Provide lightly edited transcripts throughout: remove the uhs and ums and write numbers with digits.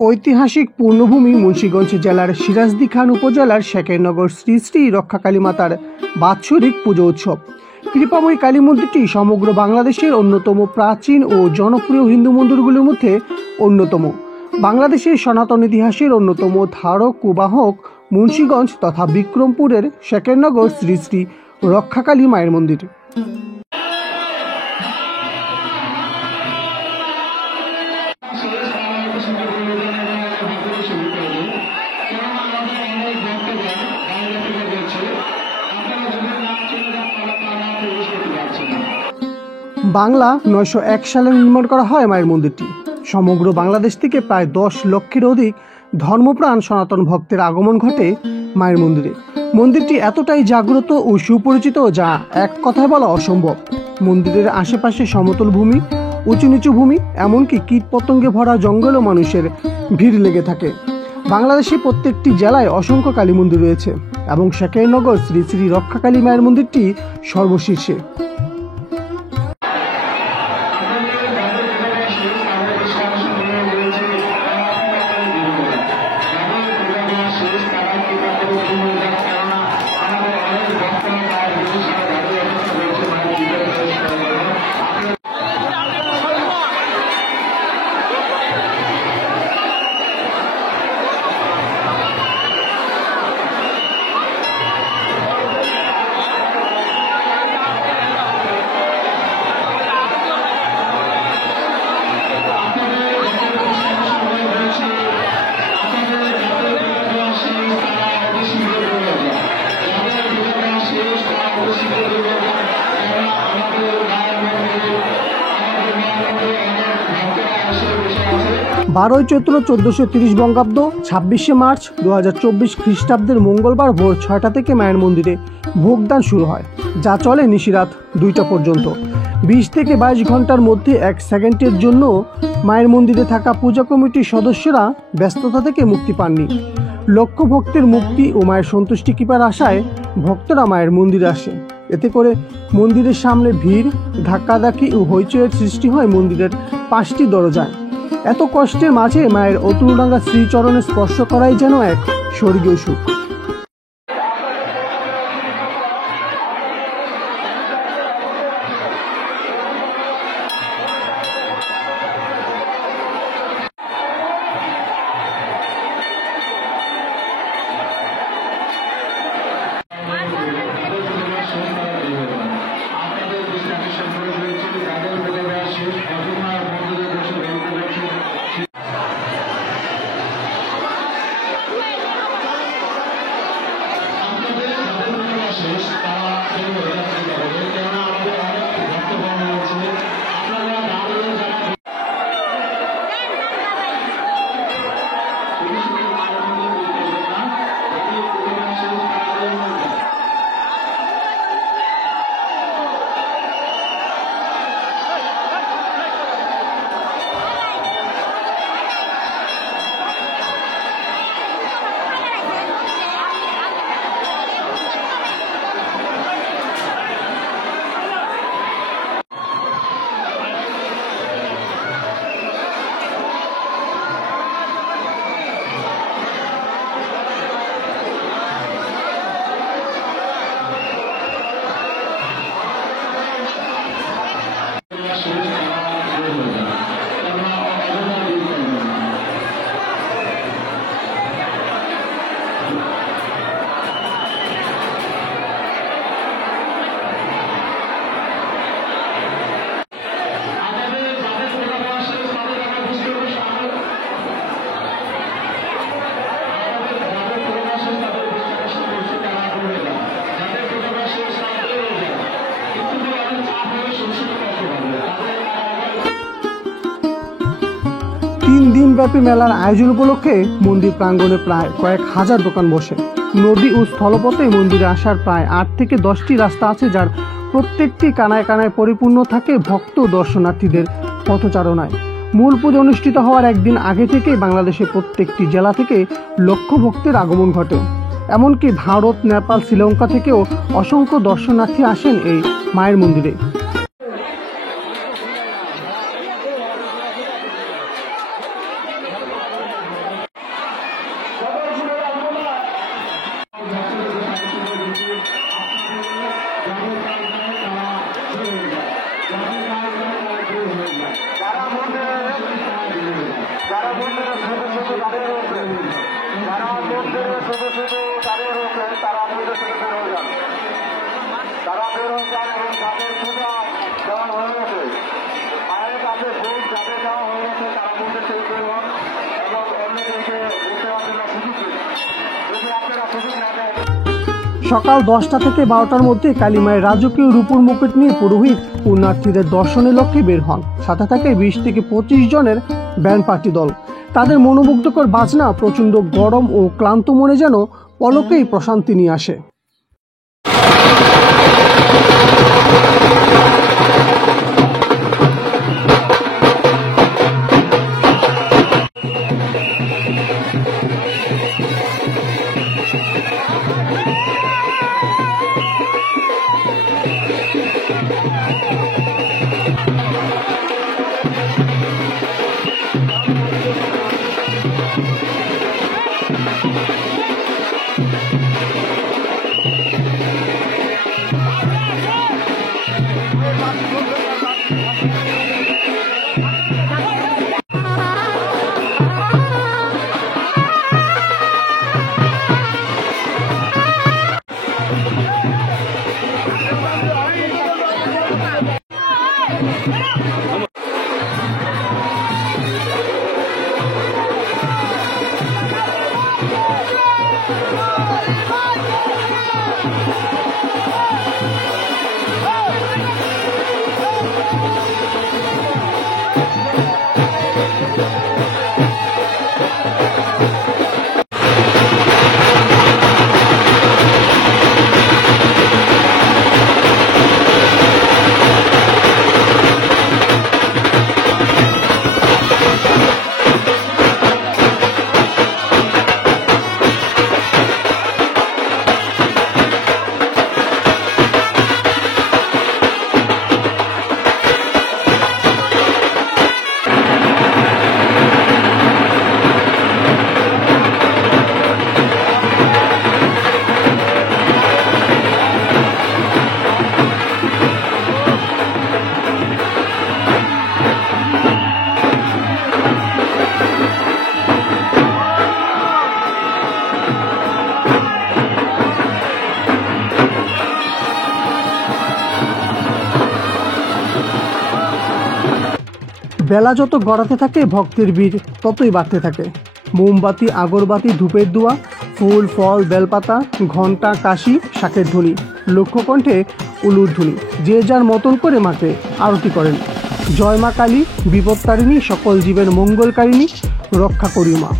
ঐতিহাসিক পূর্ণভূমি মুন্সিগঞ্জ জেলার সিরাজদি খান উপজেলার শেখেরনগর শ্রী শ্রী রক্ষাকালী মাতার বাৎসরিক পুজো উৎসব। কৃপাময়ী কালী মন্দিরটি সমগ্র বাংলাদেশের অন্যতম প্রাচীন ও জনপ্রিয় হিন্দু মন্দিরগুলির মধ্যে অন্যতম। বাংলাদেশের সনাতন ইতিহাসের অন্যতম ধারক ও বাহক মুন্সিগঞ্জ তথা বিক্রমপুরের শেখেরনগর শ্রী শ্রী রক্ষাকালী মায়ের মন্দির। বাংলা 901 সালে নির্মাণ করা হয় মায়ের মন্দিরটি। সমগ্র বাংলাদেশ থেকে প্রায় 10 লক্ষের অধিক ধর্মপ্রাণ সনাতন ভক্তের আগমন ঘটে মায়ের মন্দিরে। মন্দিরটি এতটাই জাগ্রত ও সুপরিচিত যা এক কথায় বলা অসম্ভব। মন্দিরের আশেপাশে সমতল ভূমি, উঁচু নিচু ভূমি, এমনকি কীটপতঙ্গে ভরা জঙ্গলও মানুষের ভিড় লেগে থাকে। বাংলাদেশে প্রত্যেকটি জেলায় অসংখ্য কালী মন্দির রয়েছে এবং শেখেরনগর শ্রী শ্রী রক্ষাকালী মায়ের মন্দিরটি সর্বশীর্ষে। বারোই চৈত্র 1430 বঙ্গাব্দ, 26শে মার্চ 2024 খ্রিস্টাব্দের মঙ্গলবার ভোর 6টা থেকে মায়ের মন্দিরে ভোগদান শুরু হয়, যা চলে নিশিরাত 2টা পর্যন্ত। 20 থেকে 22 ঘন্টার মধ্যে 1 সেকেন্ডের জন্য মায়ের মন্দিরে থাকা পূজা কমিটির সদস্যরা ব্যস্ততা থেকে মুক্তি পাননি। লক্ষ ভক্তের মুক্তি ও মায়ের সন্তুষ্টি কৃপার আশায় ভক্তরা মায়ের মন্দিরে আসে। এতে করে মন্দিরের সামনে ভিড়, ধাক্কাধাক্কি ও হইচইয়ের সৃষ্টি হয় মন্দিরের 5টি দরজায়। এত কষ্টের মাঝে মায়ের অতুলরাঙ্গা শ্রীচরণে স্পর্শ করাই যেন এক স্বর্গীয় সুখ। দিনব্যাপী মেলার আয়োজন উপলক্ষে মন্দির প্রাঙ্গণে প্রায় কয়েক হাজার দোকান বসে। নদী ও স্থলপথে মন্দিরে আসার প্রায় 8 থেকে 10টি রাস্তা আছে, যার প্রত্যেকটি কানায় কানায় পরিপূর্ণ থাকে ভক্ত দর্শনার্থীদের পথচারণায়। মূল পুজো অনুষ্ঠিত হওয়ার একদিন আগে থেকে বাংলাদেশের প্রত্যেকটি জেলা থেকে লক্ষ ভক্তের আগমন ঘটে। এমনকি ভারত, নেপাল, শ্রীলঙ্কা থেকেও অসংখ্য দর্শনার্থী আসেন এই মায়ের মন্দিরে। দাঁড়িয়ে রয়েছেন, যারা মন্দিরে শুধু শুধু দাঁড়িয়ে রয়েছেন তারা মন্দির থেকে বের হয়ে যান, তারা বের হয়ে যান এবং তাদের পূজা দেওয়া হয়ে গেছে, মায়ের কাছে ভোগ যাদের দেওয়া হয়ে গেছে তারা মন্দির থেকে বের হন এবং অন্যদেরকে বসে আসেন না সুযোগ দিন। যদি আপনারা সুযোগ না দেন। সকাল 10টা থেকে 12টার মধ্যে কালীমায়ের রাজকীয় রূপোর মুকুট নিয়ে পুরোহিত পুণ্যার্থীদের দর্শনের লক্ষ্যে বের হন। সাথে থাকে 20 থেকে 25 জনের ব্যান্ড পার্টি দল। তাদের মনোমুগ্ধকর বাজনা প্রচণ্ড গরম ও ক্লান্ত মনে যেন পলকেই প্রশান্তি নিয়ে আসে। বেলা যত গড়াতে থাকে ভক্তের ভিড় ততই বাড়তে থাকে। মোমবাতি, আগরবাতি, ধূপের ধোঁয়া, ফুল, ফল, বেলপাতা, ঘণ্টা, কাশি, শাঁখের ধ্বনি, লক্ষ্যকণ্ঠে উলুর ধ্বনি। যে যার মতন করে মাকে আরতি করেন। জয় মা কালী, বিপত্তারিণী, সকল জীবের মঙ্গলকারিণী, রক্ষা করি মা।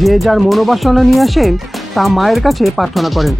যে যার মনোবাসনা নিয়ে আসেন তা মায়ের কাছে প্রার্থনা করেন।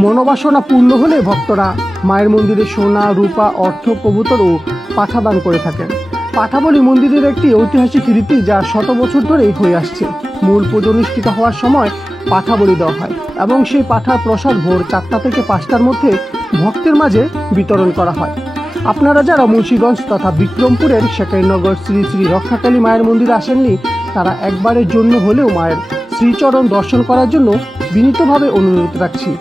মনোবাসনা পূর্ণ হলে ভক্তরা মায়ের মন্দিরে সোনা, রূপা, অর্থ, কবুতর ও পাঠা দান করে থাকেন। পাঠাবলি মন্দিরের একটি ঐতিহাসিক রীতি যা শত বছর ধরেই হয়ে আসছে। মূল পুজো অনুষ্ঠিত হওয়ার সময় পাঠা বলি দেওয়া হয় এবং সেই পাঠার প্রসাদ ভোর 4টা থেকে 5টার মধ্যে ভক্তের মাঝে বিতরণ করা হয়। আপনারা যারা মুন্সিগঞ্জ তথা বিক্রমপুরের শেকাইনগর শ্রী শ্রী রক্ষাকালী মায়ের মন্দিরে আসেননি, তারা একবারের জন্য হলেও মায়ের শ্রীচরণ দর্শন করার জন্য বিনীতভাবে অনুরোধ রাখছি।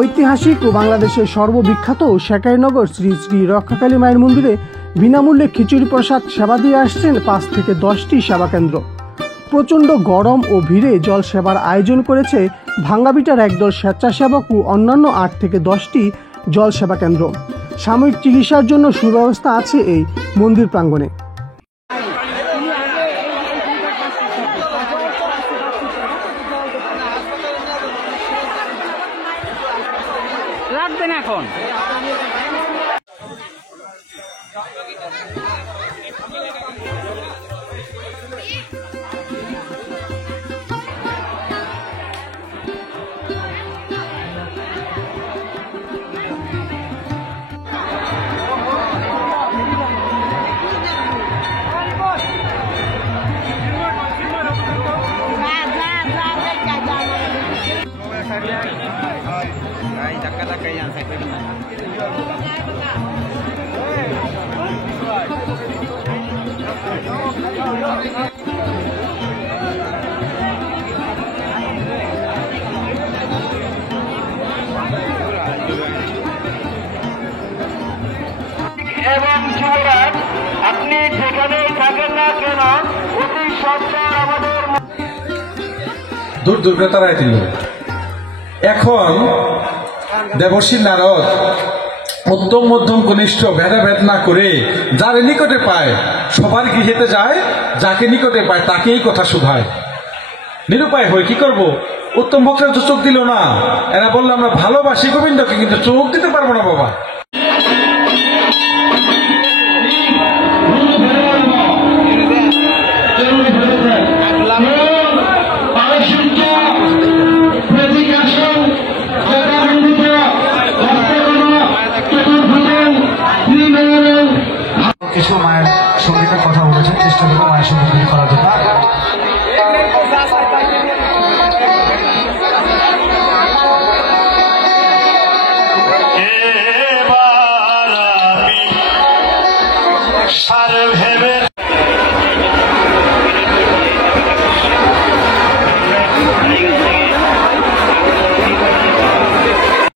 ঐতিহাসিক ও বাংলাদেশের সর্ববিখ্যাত শেকাইনগর শ্রী শ্রী রক্ষাকালী মায়ের মন্দিরে বিনামূল্যে খিচুড়ি প্রসাদ সেবা দিয়ে আসছেন 5 থেকে 10টি সেবা কেন্দ্র। প্রচণ্ড গরম ও ভিড়ে জল সেবার আয়োজন করেছে ভাঙ্গাবিটার একদল স্বেচ্ছাসেবক ও অন্যান্য 8 থেকে 10টি জল সেবা কেন্দ্র। সাময়িক চিকিৎসার জন্য সুব্যবস্থা আছে এই মন্দির প্রাঙ্গণে। রাখবেন এখন এবং যুবরাজ, আপনি যেখানেই থাকেন না কেন অতি সত্তর আমাদের দূর দুর্গতারাই দিল। এখন দেবর্ষী নারদ উত্তম মধ্যম কনিষ্ঠ ভেদাভেদ না করে যার নিকটে পায় সবার গৃহেতে যায়, যাকে নিকটে পায় তাকেই কথা শুধায়। নিরুপায় হয়ে কি করব? উত্তম ভক্তরা তো চোখ দিল না। এরা বললো আমরা ভালোবাসি গোবিন্দকে, কিন্তু চোখ দিতে পারবো না বাবা। কিছু মায়ের সঙ্গীতের কথা বলেছেন, চেষ্টা করবো মায়ের সঙ্গীত করার জন্য। সার ভেবে